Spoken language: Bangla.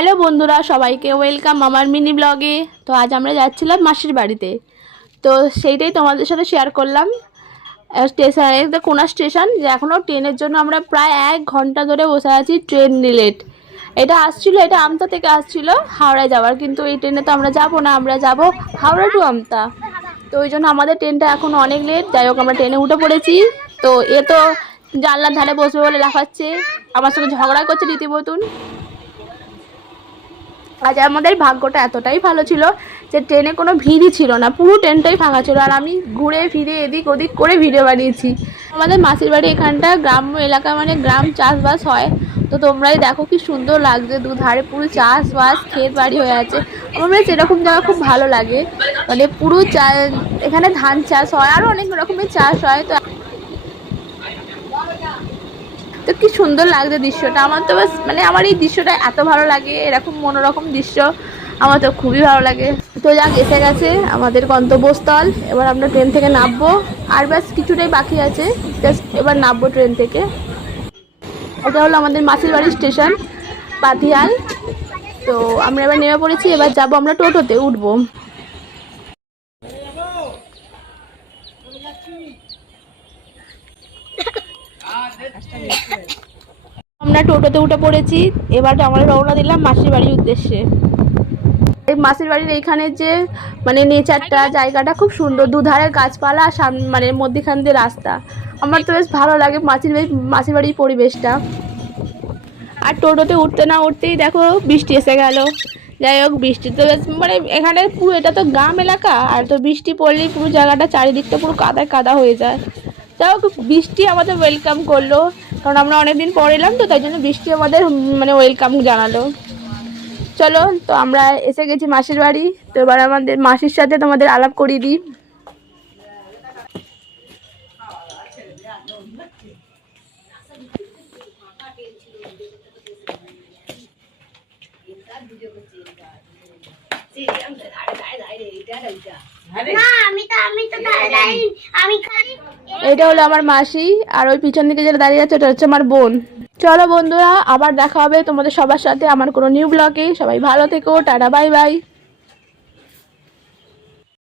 হ্যালো বন্ধুরা, সবাইকে ওয়েলকাম আমার মিনি ব্লগে। তো আজ আমরা যাচ্ছিলাম মাসির বাড়িতে, তো সেইটাই তোমাদের সাথে শেয়ার করলাম। স্টেশনে কোনা স্টেশন, যে এখনও ট্রেনের জন্য আমরা প্রায় 1 ঘন্টা ধরে বসে আছি। Train late. এটা আসছিল, এটা আমতা থেকে আসছিল হাওড়ায় যাওয়ার, কিন্তু এই ট্রেনে তো আমরা যাব না, আমরা যাব হাওড়া টু আমতা। তো ওই জন্য আমাদের ট্রেনটা এখন অনেক লেট। যাই হোক, আমরা ট্রেনে উঠে পড়েছি। তো এ তো জানলার ধারে বসবে বলে লাফাচ্ছে, আমার সঙ্গে ঝগড়া করছে রীতিমতন। আজ আমাদের ভাগ্যটা এতটাই ভালো ছিল যে ট্রেনে কোনো ভিড়ই ছিল না, পুরো ট্রেনটাই ফাঁকা ছিল, আর আমি ঘুরে ফিরে এদিক ওদিক করে ভিডিও বানিয়েছি। আমাদের মাসির বাড়ি এখানটা গ্রাম্য এলাকা, মানে গ্রাম চাষবাস হয়। তো তোমরাই দেখো কি সুন্দর লাগছে, দুধারে পুরো চাষবাস ক্ষেত বাড়ি হয়ে আছে। আমার বেশ এরকম জায়গা খুব ভালো লাগে, মানে পুরো এখানে ধান চাষ হয়, আরও অনেক রকমের চাষ হয়। তো কি সুন্দর লাগছে দৃশ্যটা, আমার তো বাস মানে আমার এই দৃশ্যটা এত ভালো লাগে, এরকম মনোরকম দৃশ্য আমার তো খুবই ভালো লাগে। তো যাক, এসে গেছে আমাদের গন্তব্যস্থল। এবার আমরা ট্রেন থেকে নামবো, আর ব্যাস কিছুটাই বাকি আছে, জাস্ট এবার নামবো ট্রেন থেকে। এটা হলো আমাদের মাসির বাড়ির স্টেশন, পাতিয়াল। তো আমরা এবার নেমে পড়েছি, এবার যাবো আমরা টোটোতে উঠবো। আমরা টোটোতে উঠে পড়েছি, এবার আমরা রওনা দিলাম মাসির বাড়ির উদ্দেশ্যে। এই মাসির বাড়ির এইখানে যে মানে নেচারটা, জায়গাটা খুব সুন্দর, দুধারে গাছপালা, সামনে মানে মধ্যখান দিয়ে রাস্তা। আমার তো বেশ ভালো লাগে মাসির বাড়ির পরিবেশটা। আর টোটোতে উঠতে না উঠতেই দেখো বৃষ্টি এসে গেল। যাই হোক, বৃষ্টি তো বেশ মানে এখানে পুরো, এটা তো গ্রাম এলাকা, আর তো বৃষ্টি পড়লেই পুরো জায়গাটা চারিদিকটা পুরো কাদায় কাদা হয়ে যায়। যাই হোক, বৃষ্টি আমাদের ওয়েলকাম করলো, কারণ আমরা অনেকদিন পর এলাম, তো তাই জন্য বৃষ্টি আমাদের মানে ওয়েলকাম জানালো। চলো, তো আমরা এসে গেছি মাসির বাড়ি। তো এবার আমাদের মাসির সাথে তোমাদের আলাপ করিয়ে দিই। এটা হলো আমার মাসি, আর ওই পিছন দিকে যেটা দাঁড়িয়ে আছে ওটা হচ্ছে আমার বোন। চলো বন্ধুরা, আবার দেখা হবে তোমাদের সবার সাথে আমার কোনো নিউ ব্লগে। সবাই ভালো থেকো, টাটা, বাই বাই।